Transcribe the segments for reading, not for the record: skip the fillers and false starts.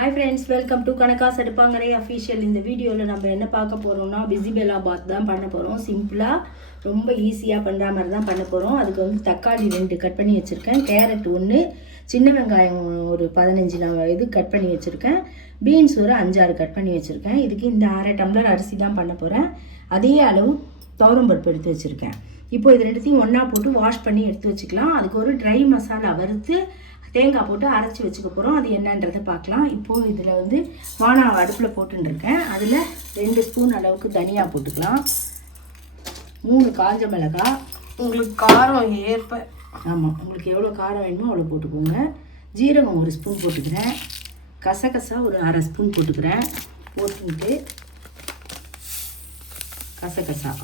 Hi friends, welcome to Kanaka's Eduppangarai official. இந்த வீடியோவில் நம்ம என்ன பார்க்க போகிறோம்னா பிசிபெல்லாபாத் தான் பண்ண போகிறோம். சிம்பிளாக ரொம்ப ஈஸியாக பண்ணுற மாதிரி தான் பண்ண போகிறோம். அதுக்கு வந்து தக்காளி 2 கட் பண்ணி வச்சுருக்கேன், கேரட் 1, சின்ன வெங்காயம் ஒரு 15 இது கட் பண்ணி வச்சுருக்கேன், பீன்ஸ் ஒரு 5-6 கட் பண்ணி வச்சுருக்கேன். இதுக்கு இந்த 1/2 டம்ளர் அரிசி தான் பண்ண போகிறேன். அதே அளவு துவரம்பருப்பு எடுத்து வச்சுருக்கேன். இப்போ இது ரெண்டுத்தையும் ஒன்றா போட்டு வாஷ் பண்ணி எடுத்து வச்சுக்கலாம். அதுக்கு ஒரு ட்ரை மசாலா வறுத்து தேங்காய் போட்டு அரைச்சி வச்சுக்க போகிறோம். அது என்னன்றதை பார்க்கலாம். இப்போது இதில் வந்து வானல் அடுப்பில் போட்டுருக்கேன். அதில் 2 ஸ்பூன் அளவுக்கு தனியா போட்டுக்கலாம், 3 காஞ்ச மிளகாய், உங்களுக்கு காரம் ஏற்ப ஆமாம் உங்களுக்கு எவ்வளோ காரம் வேணுமோ அவ்வளோ போட்டுக்கோங்க. ஜீரகம் 1 ஸ்பூன் போட்டுக்கிறேன், கசகசா ஒரு 1/2 ஸ்பூன் போட்டுக்கிறேன். போட்டுக்கிட்டு கசகசா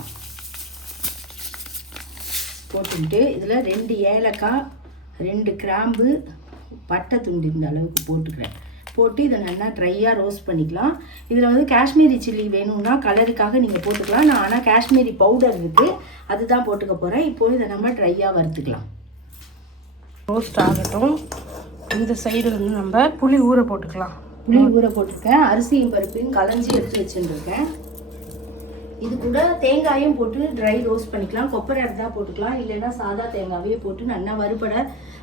போட்டுக்கிட்டு இதில் 2 ஏலக்காய், 2 கிராம்பு, பட்டை துண்டு இந்த அளவுக்கு போட்டுக்கிறேன். போட்டு இதை நல்லா ட்ரையாக ரோஸ்ட் பண்ணிக்கலாம். இதில் வந்து காஷ்மீரி சில்லி வேணும்னா கலருக்காக நீங்கள் போட்டுக்கலாம். நான் ஆனால் காஷ்மீரி பவுடர் இருக்குது, அதுதான் போட்டுக்க போகிறேன். இப்போது இதை நம்ம ட்ரையாக வறுத்துக்கலாம். ரோஸ்ட் ஆகட்டும். இந்த சைடு வந்து நம்ம புளி ஊற போட்டுக்கலாம். புளி ஊற போட்டிருக்கேன், அரிசியும் பருப்பையும் களைஞ்சி எடுத்து வச்சுருக்கேன். இது கூட தேங்காயும் போட்டு ட்ரை ரோஸ்ட் பண்ணிக்கலாம். கொப்பரை இருந்தால் போட்டுக்கலாம், இல்லைன்னா சாதா தேங்காயே போட்டு நல்லா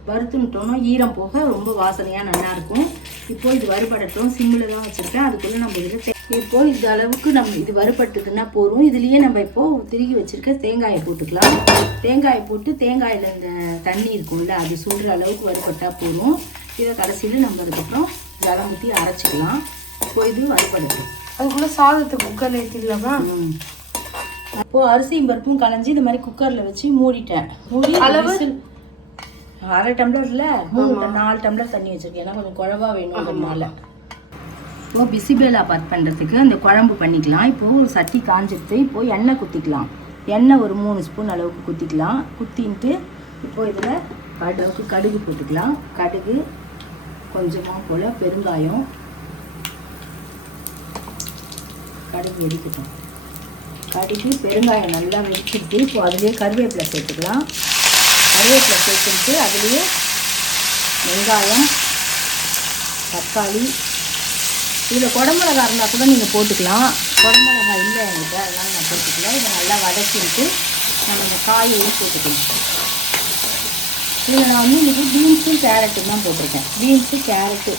வறுத்துட்டோம்னா ஈரம் போக ரொம்ப வாசனையாக நல்லாயிருக்கும். இப்போது இது வறுபடட்டும், சிம்மில் தான் வச்சுருக்கேன். அதுக்குள்ளே நம்ம இப்போது இந்த அளவுக்கு நம்ம இது வறுபட்டுதுன்னா போதும். இதுலேயே நம்ம இப்போது திருகி வச்சுருக்க தேங்காயை போட்டுக்கலாம். தேங்காயை போட்டு தேங்காயில் இந்த தண்ணி இருக்கும்ல அது சுடுற அளவுக்கு வறுபட்டால் போதும். இதை கடைசியில் நம்ம அதுக்கப்புறம் ஜலம் ஊற்றி அரைச்சிக்கலாம். இப்போது இது வறுபடட்டும். அதுக்குள்ளே சாதத்தை குக்கரில் ஏற்றிடலாமா? இப்போது அரிசியும் பருப்பும் களைஞ்சி இந்த மாதிரி குக்கரில் வச்சு மூடிட்டேன். மூடி அளவு 1/2 டம்ளரில் 4 டம்ளர் தண்ணி வச்சுருக்கேன். ஏன்னா கொஞ்சம் குழவா வேணுங்கிறதுனால. இப்போது பிசிபெல்லாபாத் பண்ணுறதுக்கு அந்த குழம்பு பண்ணிக்கலாம். இப்போது ஒரு சட்டி காஞ்சிடுத்து. இப்போது எண்ணெய் குத்திக்கலாம். எண்ணெய் ஒரு 3 ஸ்பூன் அளவுக்கு குத்திக்கலாம். குத்தின்ட்டு இப்போது இதில் அளவுக்கு கடுகு போட்டுக்கலாம். கடுகு கொஞ்சமாக போல் பெருங்காயம், கடுகு வெடிக்கட்டும். கடுகு பெருங்காயம் நல்லா வெடிச்சிட்டு இப்போ அதுலேயே கருவேப்பிலை சேர்த்துக்கலாம். கருவேப்பிலை சேர்த்துட்டு அதுலேயே வெங்காயம், தக்காளி, இதில் குடமிளகா இருந்தால் கூட நீங்கள் போட்டுக்கலாம். குடமிளகா இல்லை என்கிட்ட, அதனால் நான் போட்டுக்கலாம். இதை நல்லா வதக்கிட்டு நம்ம இந்த காயையும் போட்டுக்கலாம். இதில் நான் வந்து இன்றைக்கி பீன்ஸும் கேரட்டும் தான் போட்டிருக்கேன். பீன்ஸு கேரட்டு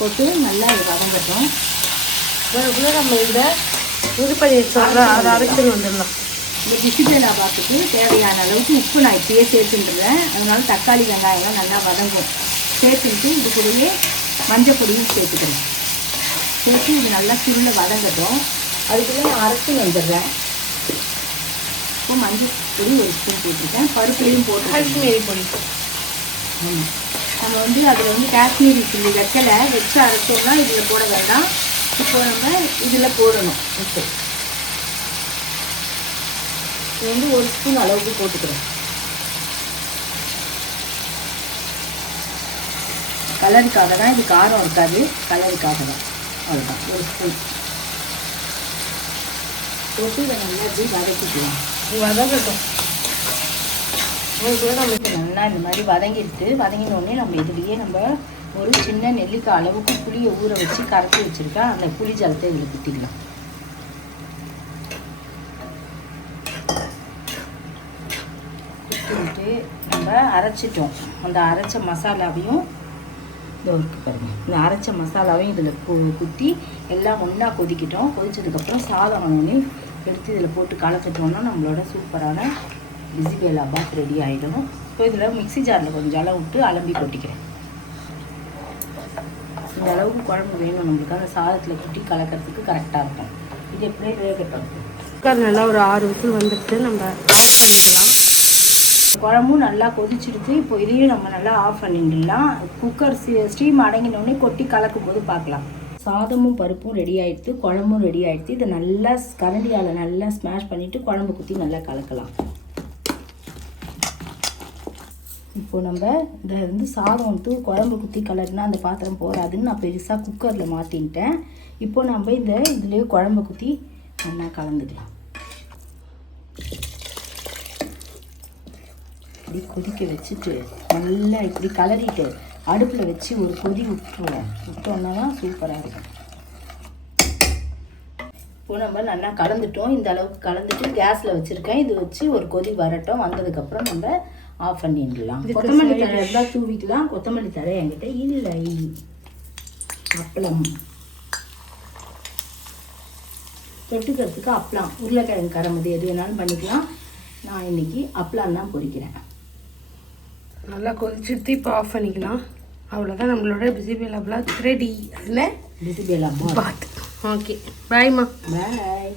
போட்டு நல்லா இது வதங்கட்டும். அதுக்குள்ளே நம்ம இந்த இது பண்ணி வச்சோம்ல அதை அரைச்சிட்டு வந்துடலாம். இந்த பிசிபெல்லாபாத்துக்கு தேவையான அளவுக்கு உப்பு நான் இப்பயே சேர்த்துட்டுருவேன். அதனால தக்காளி வெங்காயம்லாம் நல்லா வதங்கும். சேர்த்துட்டு இது கூடயே மஞ்சள் பொடியும் சேர்த்துக்கிறேன். சேர்த்து இது நல்லா சிம்மில் வதங்கட்டும். அதுக்குள்ளே நான் அரைச்சி வந்துடுறேன். இப்போ மஞ்சள் பொடி 1 ஸ்பூன் போட்டிருக்கேன், பருப்பையும் போட்டு காஷ்மீரி பொடி. ஆமாம், நம்ம வந்து அதில் வந்து காஷ்மீரி சில்லி வைக்கலை, வச்சு அரைச்சோம்னா இதில் போட வேண்டாம். இப்போ நம்ம இதில் போடணும். இப்போ இது வந்து 1 ஸ்பூன் அளவுக்கு போட்டுக்கிறோம். கலருக்காக தான், இது காரம் இருக்காது, கலருக்காக தான். அவ்வளோதான், 1 ஸ்பூன் போட்டு இதை நல்லா இப்படி வதக்கிக்கலாம். வதங்கட்டும். நல்லா இந்த மாதிரி வதங்கினோடனே நம்ம இதுலேயே நம்ம ஒரு சின்ன நெல்லிக்காய் அளவுக்கு புளியை ஊற வச்சு கரைச்சி வச்சுருக்கேன். அந்த புளி ஜலத்தை இதில் ஊற்றிக்கலாம். ஊற்றிட்டு நம்ம அரைச்சிட்டோம். அந்த அரைச்ச மசாலாவையும் இதோ இருக்கு பாருங்கள், இந்த அரைச்ச மசாலாவையும் இதில் குத்தி எல்லாம் ஒன்றா கொதிக்கிட்டோம். கொதிச்சதுக்கப்புறம் சாதம் ஒன்று எடுத்து இதில் போட்டு கலந்துட்டோம்னா நம்மளோட சூப்பரான பிசிபெல்லாபாத் ரெடி ஆகிடும். இப்போ இதில் மிக்ஸி ஜாரில் கொஞ்சம் அளவு விட்டு அலம்பி கொட்டிக்கிறேன். இந்த அளவுக்கு குழம்பு வேணும் நம்மளுக்கு, அந்த சாதத்தில் குட்டி கலக்கிறதுக்கு கரெக்டாக இருக்கும். இது எப்படியே வேகட்டும். குக்கர் நல்லா ஒரு 6 விசில் வந்துட்டு நம்ம ஆஃப் பண்ணிடலாம். குழம்பும் நல்லா கொதிச்சிடுச்சு. இப்போ இதையும் நம்ம நல்லா ஆஃப் பண்ணிடலாம். குக்கர் ஸ்டீம் அடங்கினோடனே கொட்டி கலக்கும் போது பார்க்கலாம். சாதமும் பருப்பும் ரெடி ஆகிடுது, குழம்பும் ரெடி ஆகிடுது. இதை நல்லா கரண்டியால் நல்லா ஸ்மாஷ் பண்ணிவிட்டு குழம்பு குத்தி நல்லா கலக்கலாம். இப்போது நம்ம இதை வந்து சாதம் வந்து குழம்பு குத்தி கலர்னா அந்த பாத்திரம் போகாதுன்னு நான் பெருசாக குக்கரில் மாற்றிக்கிட்டேன். இப்போது நம்ம இதுலேயே குழம்பு குத்தி நல்லா கலந்துக்கலாம். இப்படி கொதிக்க வச்சுட்டு நல்லா இப்படி கலரிட்டு அடுப்பில் வச்சு ஒரு கொதி விட்டுருவோம். விட்டோன்னா தான் சூப்பராக இருக்கும். இப்போ நம்ம நல்லா கலந்துட்டோம். இந்த அளவுக்கு கலந்துட்டு கேஸில் வச்சுருக்கேன். இது வச்சு ஒரு கொதி வரட்டும். வந்ததுக்கப்புறம் நம்ம ஆஃப் பண்ணிடலாம். கொத்தமல்லி தழை எல்லாம் தூவிக்கலாம். கொத்தமல்லி தழை என்கிட்ட இல்லை. அப்பளம் தொட்டுக்கிறதுக்கு அப்பளம், உருளைக்கிழங்கு கரமதி எது வேணாலும் பண்ணிக்கலாம். நான் இன்னைக்கு அப்பளம் தான் பொரிக்கிறேன். நல்லா கொதிச்சுட்டு இப்போ ஆஃப் பண்ணிக்கலாம். அவ்வளோதான், நம்மளோட பிசிபெல்லா பாத் ரெடி. அதில் பிசிபெல்லா பாத். ஓகே, பாய்மா. பாய்.